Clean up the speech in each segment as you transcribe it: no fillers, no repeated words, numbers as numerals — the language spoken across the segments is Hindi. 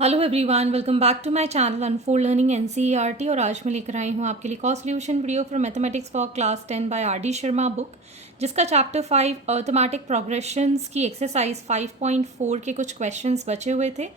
Hello everyone, welcome back to my channel unfold learning NCERT. और आज मैं लेकर आई हूँ आपके लिए कॉ solution video for mathematics for class 10 by R D Sharma book, जिसका चैप्टर 5 अर्थमेटिक प्रोग्रेशंस की एक्सरसाइज 5.4 के कुछ क्वेश्चंस बचे हुए थे।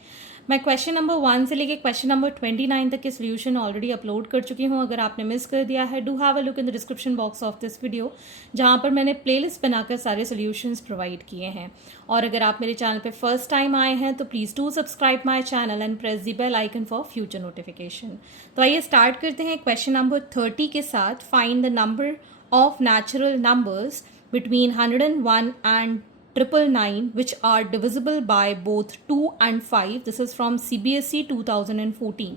मैं क्वेश्चन नंबर 1 से लेकर क्वेश्चन नंबर 29 तक के सोल्यूशन ऑलरेडी अपलोड कर चुकी हूँ। अगर आपने मिस कर दिया है, do have a look in the description box of this video, जहाँ पर मैंने प्लेलिस्ट बनाकर सारे सोल्यूशंस प्रोवाइड किए हैं। और अगर आप मेरे चैनल पे फर्स्ट टाइम आए हैं तो please do subscribe my channel and press the bell icon for future notification. तो आइए स्टार्ट करते हैं क्वेश्चन नंबर 30 के साथ। Find the number of natural numbers between 101 and 999 which are divisible by both 2 and 5. This is from CBSE 2014.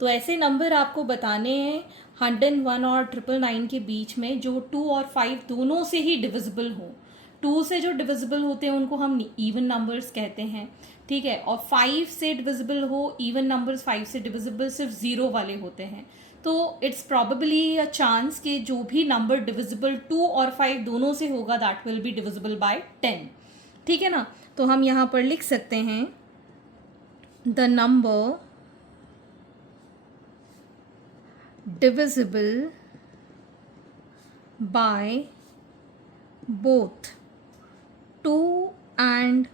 तो ऐसे नंबर आपको बताने हैं 101 और 999 के बीच में जो 2 और 5 दोनों से ही डिविजिबल हो। 2 से जो डिविजिबल होते हैं उनको हम इवन नंबर्स कहते हैं, ठीक है। और 5 से डिविजिबल हो, इवन नंबर्स 5 से डिविजिबल सिर्फ 0 वाले होते हैं। तो इट्स प्रॉबेबली अ चांस कि जो भी नंबर डिविजिबल 2 और 5 दोनों से होगा that will be divisible by 10, ठीक है ना। तो हम यहाँ पर लिख सकते हैं the number divisible by both 2 and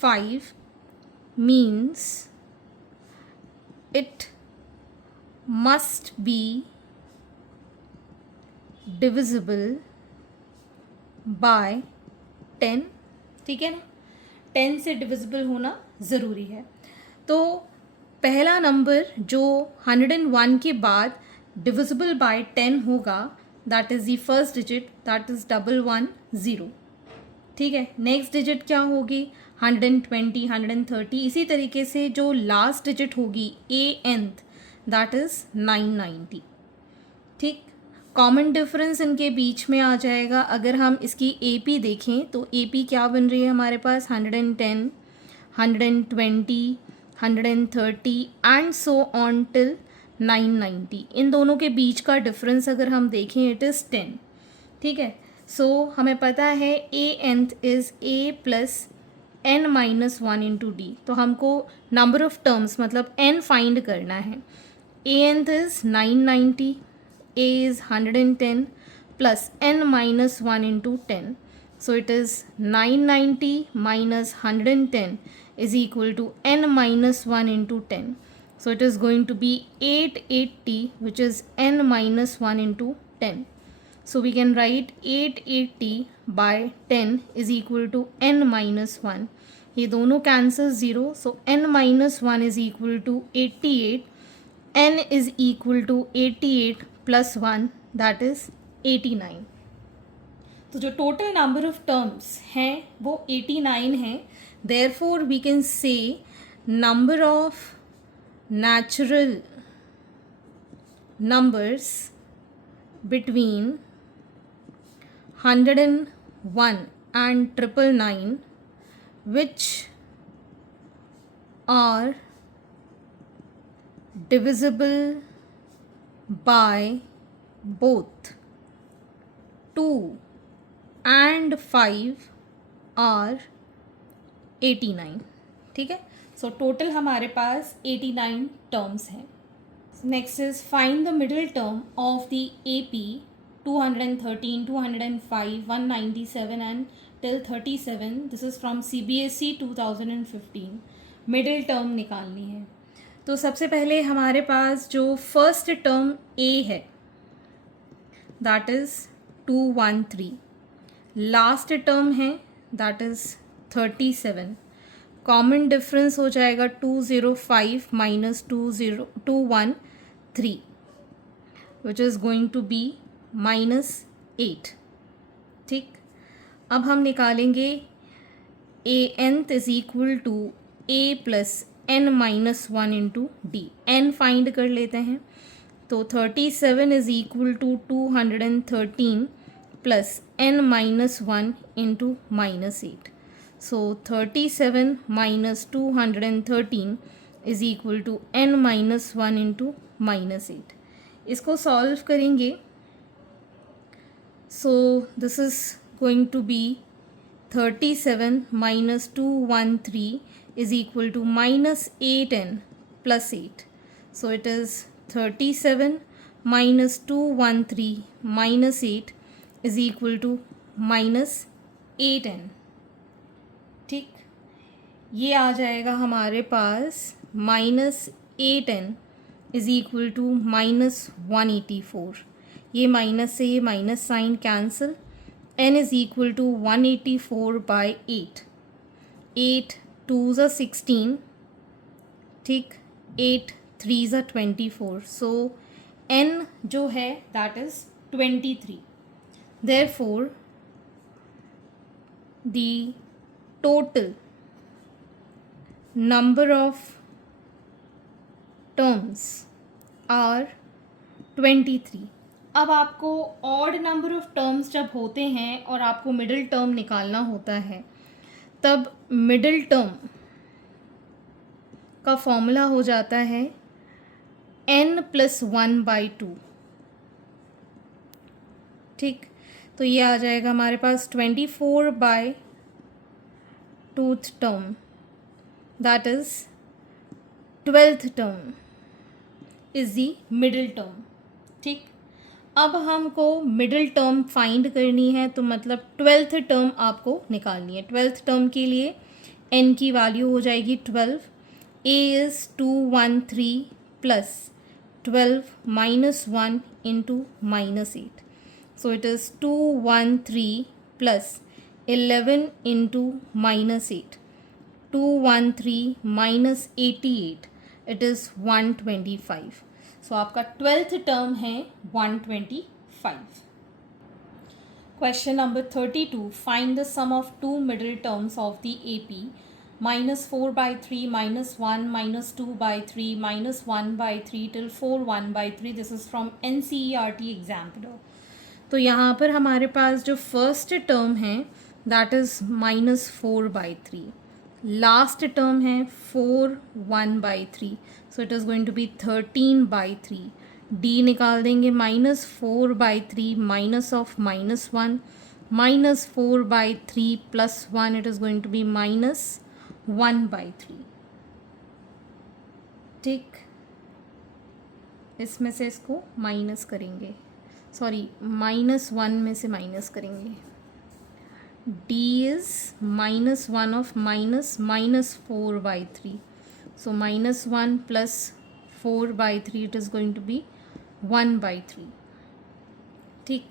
5 means it must be divisible by 10, ठीक है ना। 10 से डिविजिबल होना ज़रूरी है। तो पहला नंबर जो 101 के बाद डिविजिबल बाय 10 होगा, that is the first digit, that is 110, ठीक है। नेक्स्ट डिजिट क्या होगी 120, 130। इसी तरीके से जो लास्ट डिजिट होगी एंथ, दैट इज़ 990, ठीक। कॉमन डिफरेंस इनके बीच में आ जाएगा। अगर हम इसकी एपी देखें तो एपी क्या बन रही है हमारे पास 110, 120, 130 एंड सो ऑन टिल 990। इन दोनों के बीच का डिफरेंस अगर हम देखें इट इज़ 10, ठीक है। सो हमें पता है A nth is A plus N minus 1 into D. तो हमको नंबर ऑफ टर्म्स मतलब एन फाइंड करना है। A nth is 990, a is 110 plus n minus 1 into 10. So it is 990 minus 110 is equal to n minus 1 into 10. So it is going to be 880, which is n minus 1 into 10. So we can write 880 by 10 is equal to n minus 1. ये दोनों cancel 0. So n minus 1 is equal to 88. n is equal to 88 plus 1, that is 89. तो जो टोटल नंबर ऑफ टर्म्स हैं वो 89 है। Therefore we can say number of natural numbers between 101 and 999 which are divisible by both 2 and 5 are 89, ठीक है। सो टोटल हमारे पास 89 टर्म्स हैं। Next is find the middle term of the AP 213, 205, 197 and till 37। This is from CBSE 2015। Middle term निकालनी है। तो सबसे पहले हमारे पास जो फर्स्ट टर्म ए है दैट इज़ 213, लास्ट टर्म है दैट इज़ 37। कॉमन डिफरेंस हो जाएगा 205 minus 213 which is going to be -8, ठीक। अब हम निकालेंगे A nth is equal to A plus n minus 1 into D. n find कर लेते हैं। तो 37 is equal to 213 plus n minus 1 into -8। So 37 minus 213 is equal to n minus 1 into -8। इसको सॉल्व करेंगे। So this is going to be 37 minus 213 is equal to minus 8n plus 8. So it is 37 minus 213 minus 8 is equal to minus 8n. ठीक, ये आ जाएगा हमारे पास minus 8n is equal to minus 184. ये माइनस से ये minus sine cancel. n is equal to 184 by 8. 8 2s are 16. ठीक, 8 3s are 24. सो n जो है that is 23. Therefore the total number of terms are 23. अब आपको ऑड नंबर ऑफ टर्म्स जब होते हैं और आपको मिडिल टर्म निकालना होता है, तब मिडिल टर्म का फॉर्मूला हो जाता है n प्लस 1/2. ठीक, तो ये आ जाएगा हमारे पास 24/2th term, that is 12th term is the middle term. ठीक, अब हमको मिडिल टर्म फाइंड करनी है, तो मतलब 12th टर्म आपको निकालनी है. 12th टर्म के लिए n की वैल्यू हो जाएगी 12. a is 213 plus 12 minus 1 into minus 8. So it is 213 plus 11 into minus 8. 213 minus 88. It is 125. So आपका 12th term है 125. Question number 32. Find the sum of two middle terms of the AP. Minus 4/3, minus 1, minus 2/3, minus 1/3 till 4 1/3. This is from NCERT examiner. तो यहाँ पर हमारे पास जो फर्स्ट टर्म है दैट इज़ -4/3. लास्ट टर्म है 4 1/3. So it is going to be 13/3. D निकाल देंगे. -4/3 minus of -1 -4/3 plus 1. It is going to be -1/3. ठीक, इसमें से इसको माइनस करेंगे, सॉरी -1 में से माइनस करेंगे. d is -1 of -4/3. So -1 plus 4/3 it is going to be 1/3. ठीक,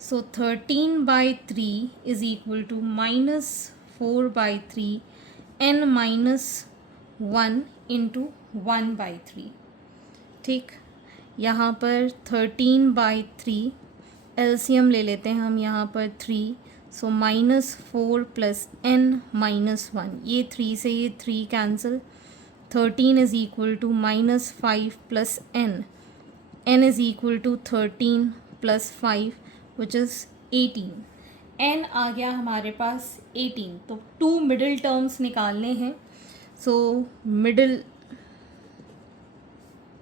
so 13/3 is equal to -4/3 n minus 1 into 1/3. ठीक, यहाँ पर 13/3 एलसीएम ले लेते हैं हम यहाँ पर 3. So -4 plus n minus 1. ये 3 से ये 3 cancel. 13 is equal to -5 plus n. n is equal to 13 plus 5 which is 18. n आ गया हमारे पास 18. तो 2 मिडिल टर्म्स निकालने हैं. So middle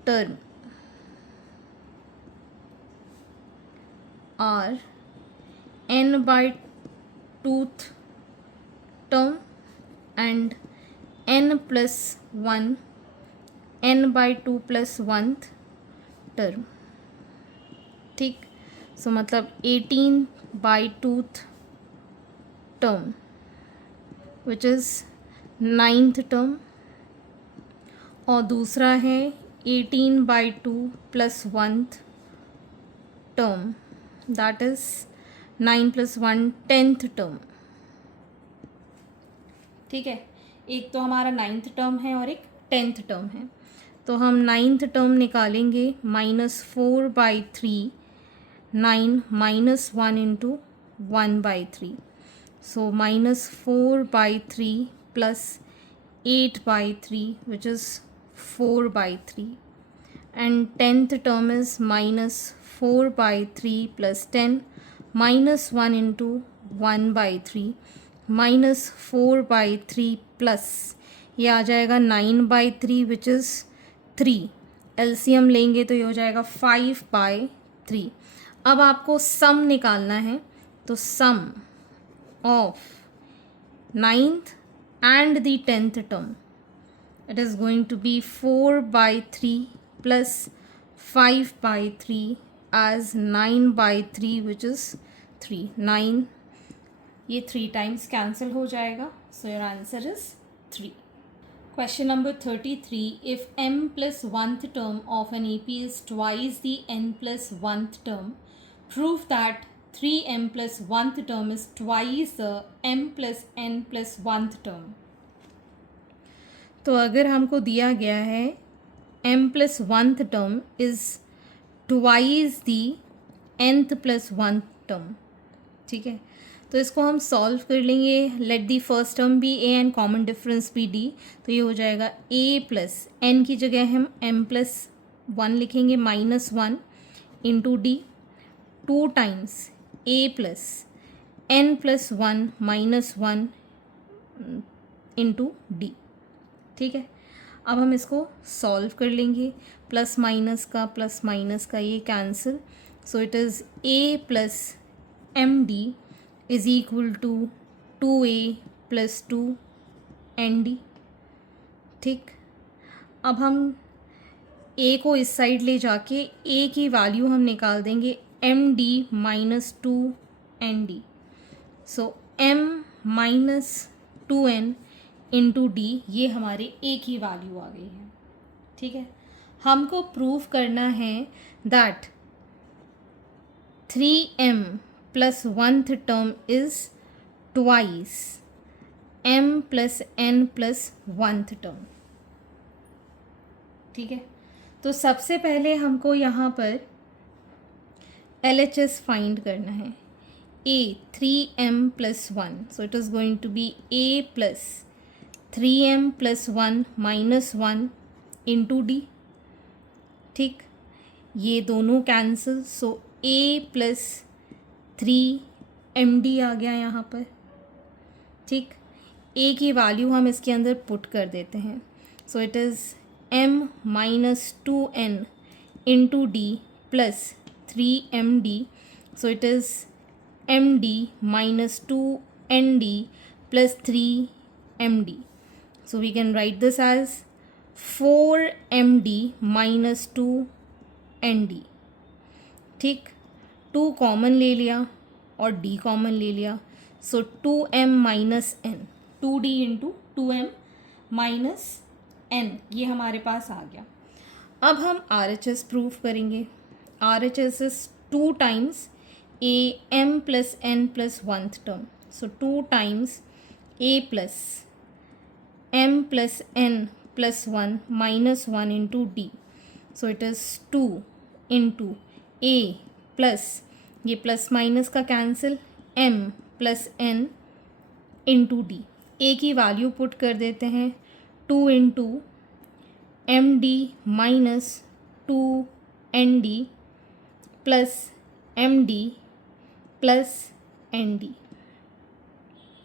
term are n/2th term and n plus 1 n/2 plus 1th term. ठीक, सो मतलब 18/2th term which is 9th term, और दूसरा है 18/2 plus 1th term, that is 9 plus 1 10th term. ठीक है, एक तो हमारा 9th टर्म है और एक 10th टर्म है. तो हम 9th टर्म निकालेंगे. -4/3 9 minus 1 into 1/3. So -4/3 plus 8/3 which is 4/3. and 10th term is -4/3 plus 10 minus 1 into 1/3 -4/3 plus ये आ जाएगा 9/3 विच इज़ 3. एलसीएम लेंगे तो ये हो जाएगा 5/3. अब आपको सम निकालना है, तो सम of 9th and the 10th term. It is going to be 4 by 3 plus 5 by 3 as 9 by 3, which is 3. 9, ये 3 times cancel हो जाएगा. So your answer is 3. Question number 33. If m plus 1th term of an AP is twice the n plus 1th term, prove that 3m plus 1th term is twice the m plus n plus 1th term. तो अगर हमको दिया गया है m plus 1th term is twice the nth plus 1th term, ठीक है, तो इसको हम सॉल्व कर लेंगे. Let the first term be a and common difference be d. तो ये हो जाएगा ए प्लस एन की जगह हम एम प्लस 1 लिखेंगे -1 into D 2 times A plus N plus 1 -1 into D. ठीक है, अब हम इसको सॉल्व कर लेंगे. प्लस माइनस का ये cancel. So it is A plus m d is equal to 2a plus 2 nd. ठीक, अब हम a को इस साइड ले जाके a की वैल्यू हम निकाल देंगे md माइनस 2 nd. सो m minus 2n into D, ये हमारे a की वैल्यू आ गई है. ठीक है, हमको प्रूव करना है that 3m plus 1th term is twice m plus n plus 1th term. ठीक है, तो सबसे पहले हमको यहाँ पर LHS फाइंड करना है. a 3m plus 1, so it is going to be a plus 3m plus 1 minus 1 into d. ठीक, ये दोनों cancel. So a plus 3md आ गया यहाँ पर. ठीक, a की वैल्यू हम इसके अंदर पुट कर देते हैं. So it is m minus 2n into d plus 3md. So it is md minus 2nd plus 3md. So we can write this as 4md minus 2nd. ठीक, 2 कॉमन ले लिया और d कॉमन ले लिया. सो 2m minus n, 2d into 2m minus n, ये हमारे पास आ गया. अब हम RHS प्रूव करेंगे. RHS is 2 times a m plus n plus 1th term. So 2 times a plus m plus n plus 1 minus 1 into D. So it is 2 into a plus, ये प्लस माइनस का cancel, m plus n into D. A की वैल्यू पुट कर देते हैं 2 into m d minus 2nd plus m d plus n d.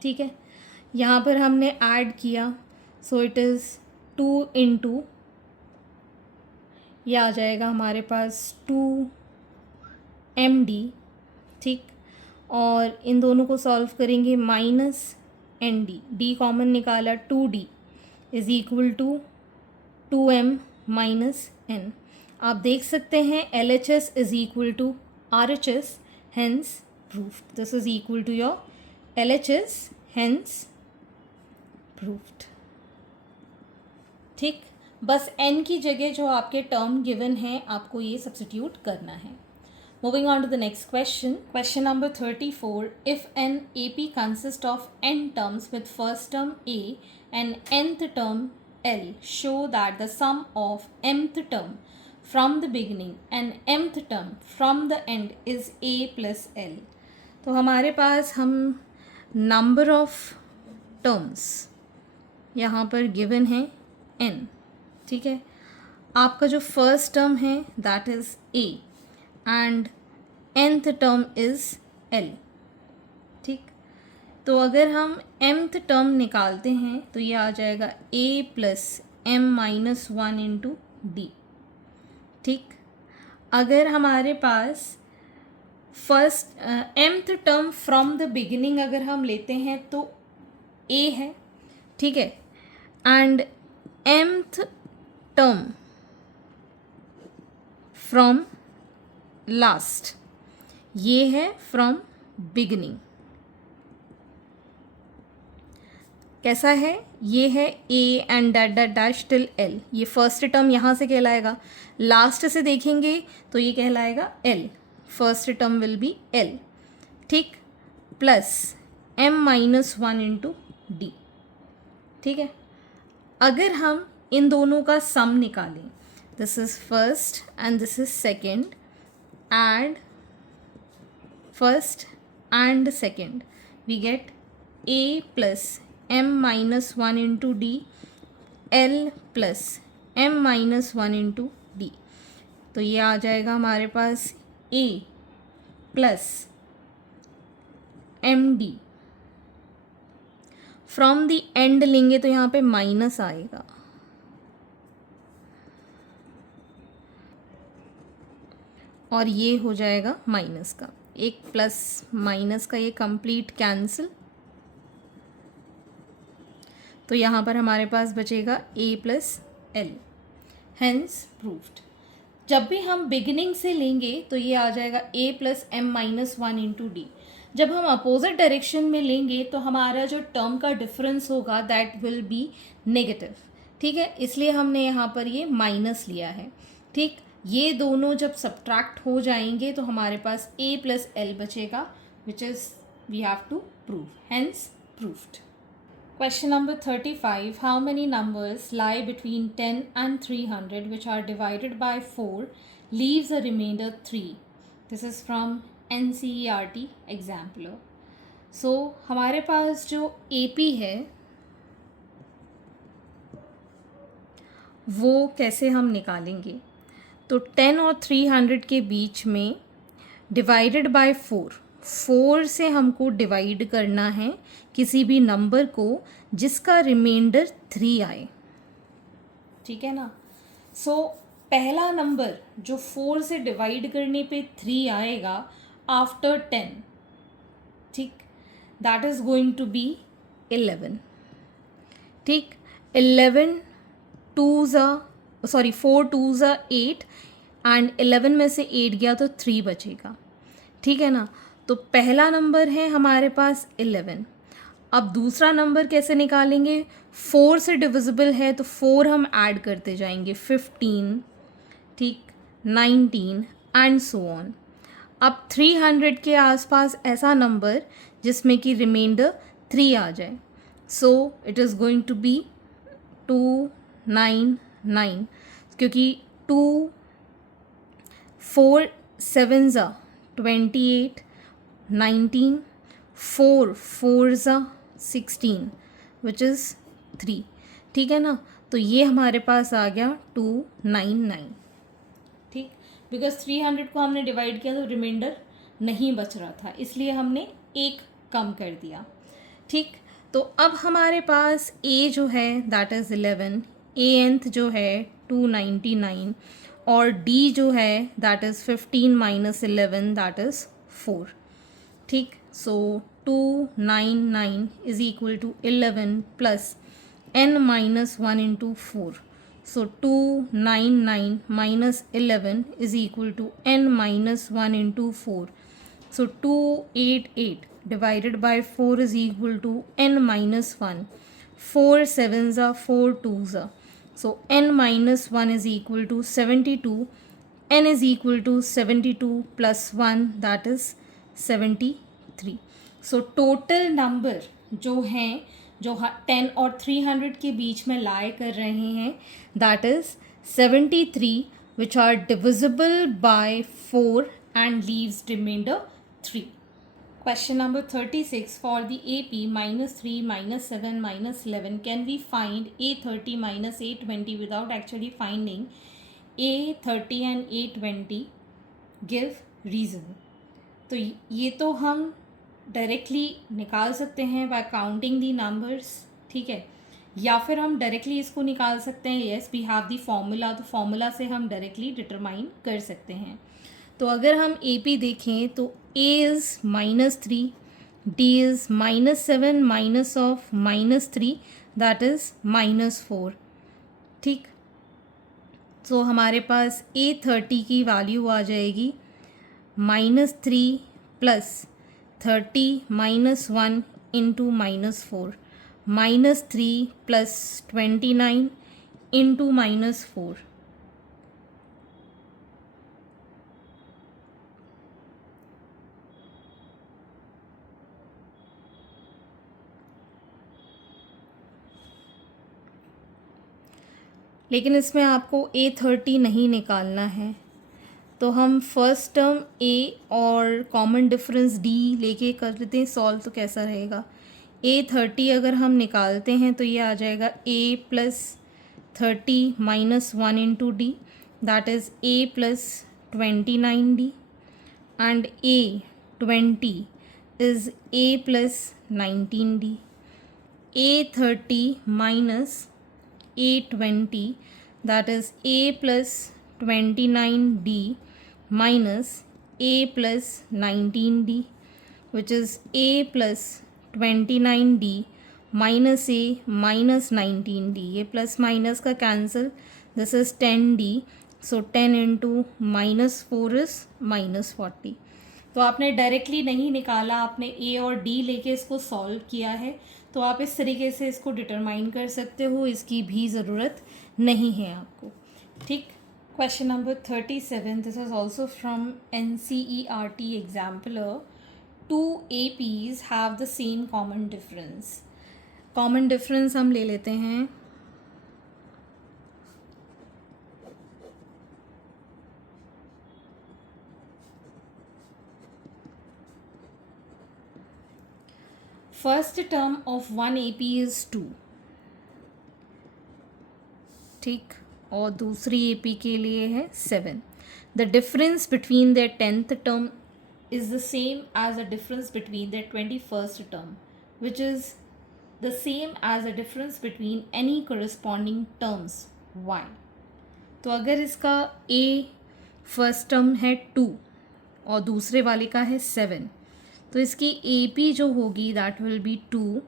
ठीक है, यहाँ पर हमने ऐड किया. सो इट इज़ 2 इंटू, यह आ जाएगा हमारे पास 2md. ठीक, और इन दोनों को सॉल्व करेंगे माइनस nd, d कॉमन निकाला 2d is equal to 2m minus n. आप देख सकते हैं LHS is equal to RHS, hence proved. This is equal to your LHS, hence proved. ठीक, बस n की जगह जो आपके टर्म गिवन है आपको ये सब्स्टिट्यूट करना है. Moving on to the next question. Question number 34. If an AP consists of n terms with first term A and nth term L, show that the sum of mth term from the beginning and mth term from the end is A plus L. तो हमारे पास हम number of terms यहाँ पर given है n. ठीक है, आपका जो फर्स्ट टर्म है that is A and nth term is L. ठीक, तो अगर हम mth टर्म निकालते हैं तो ये आ जाएगा A plus m minus 1 into D. ठीक, अगर हमारे पास first mth term from the beginning अगर हम लेते हैं तो A है. ठीक है, and mth term from last, ये है फ्रॉम बिगिनिंग। कैसा है, ये है a and that that dash till l, ये फर्स्ट टर्म यहाँ से कहलाएगा। लास्ट से देखेंगे तो ये कहलाएगा l, first term will be l, ठीक, प्लस m-1 इंटू डी। ठीक है, अगर हम इन दोनों का सम निकालें, this is first and this is second, add first and second, we get a plus m-1 into d, l plus m-1 into D. तो ये आ जाएगा हमारे पास a plus m d. From the end लेंगे तो यहाँ पे माइनस आएगा, और ये हो जाएगा माइनस का, एक प्लस माइनस का ये कंप्लीट कैंसिल। तो यहाँ पर हमारे पास बचेगा a plus L, hence proved. जब भी हम बिगिनिंग से लेंगे तो ये आ जाएगा a plus m-1 into D. जब हम अपोजिट डायरेक्शन में लेंगे तो हमारा जो टर्म का डिफरेंस होगा दैट विल बी नेगेटिव। ठीक है, इसलिए हमने यहाँ पर ये माइनस लिया है। ठीक, ये दोनों जब सब्ट्रैक्ट हो जाएंगे तो हमारे पास a प्लस एल बचेगा, which is we have to prove, hence proved. Question number 35. How many numbers lie between 10 and 300 which are divided by 4 leaves a remainder 3? This is from NCERT Exemplar. So हमारे पास जो AP है वो कैसे हम निकालेंगे? तो 10 और 300 के बीच में डिवाइडेड बाय 4 से हमको डिवाइड करना है किसी भी नंबर को जिसका रिमाइंडर 3 आए। ठीक है ना, सो पहला नंबर जो 4 से डिवाइड करने पे 3 आएगा आफ्टर 10, ठीक, that is going to be 11। ठीक, 4 2 ज़ा 8 एंड 11 में से 8 गया तो 3 बचेगा। ठीक है ना, तो पहला नंबर है हमारे पास 11। अब दूसरा नंबर कैसे निकालेंगे? 4 से डिविजिबल है तो 4 हम ऐड करते जाएंगे, 15, ठीक, 19 एंड सो ऑन। अब 300 के आसपास ऐसा नंबर जिसमें कि रिमाइंडर 3 आ जाए, so it is going to be 299, क्योंकि 2 4 7 ज़ा 28, 19 4 4 ज़ा 16 विच इज़ 3। ठीक है ना, तो ये हमारे पास आ गया 299। ठीक, बिकॉज 300 को हमने डिवाइड किया तो रिमाइंडर नहीं बच रहा था, इसलिए हमने एक कम कर दिया। ठीक, तो अब हमारे पास a जो है दैट इज़ 11, anth जो है 299 और d जो है that is 15 minus 11 that is 4। ठीक, so 299 is equal to 11 plus n-1 into 4, so 299 minus 11 is equal to n-1 into 4, so 288 divided by 4 is equal to n-1, 4 7 ज़ा 4 2 ज़ा, so n-1 is equal to 72, n is equal to 72 plus 1 that is 73। So total number जो हैं जो 10 और 300 के बीच में लाई कर रहे हैं that is 73 which are divisible by 4 and leaves remainder 3। Question number 36. For the AP -3, -7, -11, can we find A30 minus A20 without actually finding A30 and A20? Give reason. तो ये तो हम डायरेक्टली निकाल सकते हैं बाय काउंटिंग दी नंबर्स। ठीक है, या फिर हम डायरेक्टली इसको निकाल सकते हैं, yes we have the formula, तो फॉर्मूला से हम डायरेक्टली डिटरमाइन कर सकते हैं। तो अगर हम AP देखें तो A is -3, D is -7 minus of -3 that is -4. ठीक, सो हमारे पास A30 की वैल्यू आ जाएगी -3 + 30 - 1 इंटू -4, -3 + 29 इंटू -4. लेकिन इसमें आपको A30 नहीं निकालना है, तो हम फर्स्ट टर्म A और कॉमन डिफरेंस D लेके कर लेते हैं सॉल्व. तो कैसा रहेगा, A30 अगर हम निकालते हैं तो ये आ जाएगा A + 30 - 1 into D, that is A + 29D, and A20 is A + 19D. A30 minus A20, that is A + 29D minus A + 19D, which is A + 29D minus A minus 19D. ये प्लस माइनस का cancel, this is 10D, so 10 into -4 is -40. तो आपने डायरेक्टली नहीं निकाला, आपने ए और डी लेके इसको सॉल्व किया है, तो आप इस तरीके से इसको डिटरमाइन कर सकते हो, इसकी भी ज़रूरत नहीं है आपको. ठीक, question number 37, this is also from NCERT exemplar. 2 APs have the same common difference. Common difference हम ले लेते हैं. First term of 1 AP is 2. ठीक, और दूसरी AP के लिए है 7. The difference between the 10th term is the same as the difference between the 21st term, which is the same as the difference between any corresponding terms y. तो अगर इसका A फर्स्ट टर्म है 2 और दूसरे वाले का है 7, तो इसकी AP जो होगी that will be 2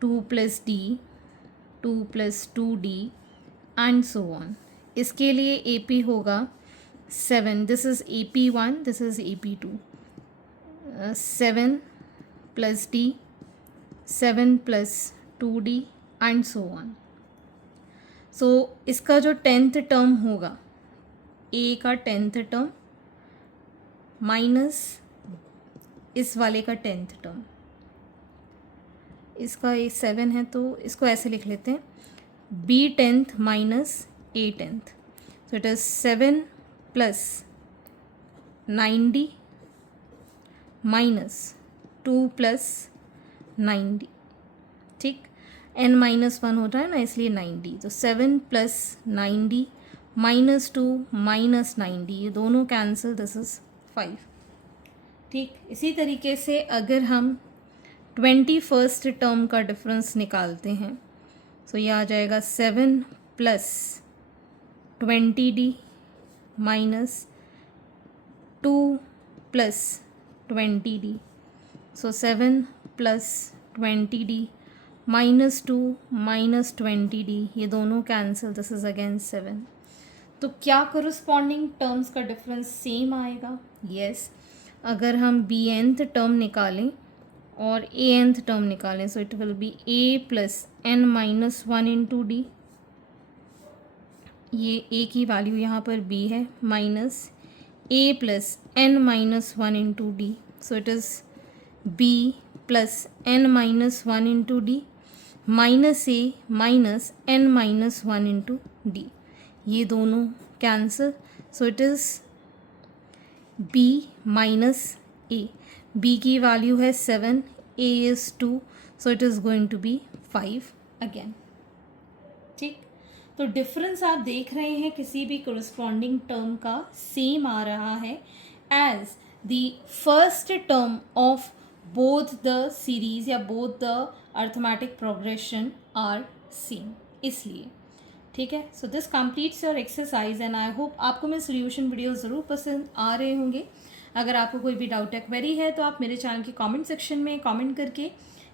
+ D, 2 + 2D and so on. इसके लिए AP होगा 7, this is AP1, this is AP2, 7 + D, 7 + 2D and so on. So इसका जो 10th टर्म होगा, A का 10th टर्म माइनस इस वाले का 10th टर्म, इसका ये 7 है तो इसको ऐसे लिख लेते हैं, B 10th minus A 10th. So it is 7 + 9D minus 2 + 9D. ठीक, n - 1 होता है ना, इसलिए 9D. तो 7 + 9D minus 2 minus 9D, ये दोनों कैंसिल, दिस इज़ 5. ठीक, इसी तरीके से अगर हम 21st टर्म का डिफरेंस निकालते हैं, सो ये आ जाएगा 7 + 20D minus 2 + 20D. सो 7 + 20D minus 2 minus 20D, ये दोनों कैंसिल, दिस इज़ अगेन 7. तो क्या करस्पॉन्डिंग टर्म्स का डिफरेंस सेम आएगा? यस. अगर हम Bnth टर्म निकालें और Anth टर्म निकालें, so it will be A + n - 1 into D. ये A की वैल्यू यहाँ पर B है, minus A + n - 1 into D. So it is B + n - 1 into D minus A minus n - 1 into D. ये दोनों cancel, so it is B minus A. B की वैल्यू है 7, A is 2, so it is going to be 5 again. ठीक, तो डिफरेंस आप देख रहे हैं किसी भी करस्पॉन्डिंग टर्म का सेम आ रहा है as the first term of both the series या both the arithmetic progression are same, इसलिए. ठीक है, so this completes your exercise and I hope आपको मेरे सोल्यूशन वीडियो ज़रूर पसंद आ रहे होंगे. अगर आपको कोई भी डाउट या क्वेरी है तो आप मेरे चैनल के कमेंट सेक्शन में कमेंट करके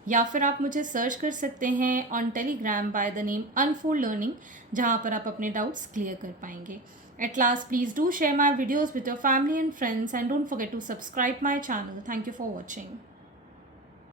या फिर आप मुझे सर्च कर सकते हैं on Telegram by the name unfold learning, जहाँ पर आप अपने डाउट्स क्लियर कर पाएंगे. At last, please do share my videos with your family and friends and don't forget to subscribe my channel. Thank you for watching.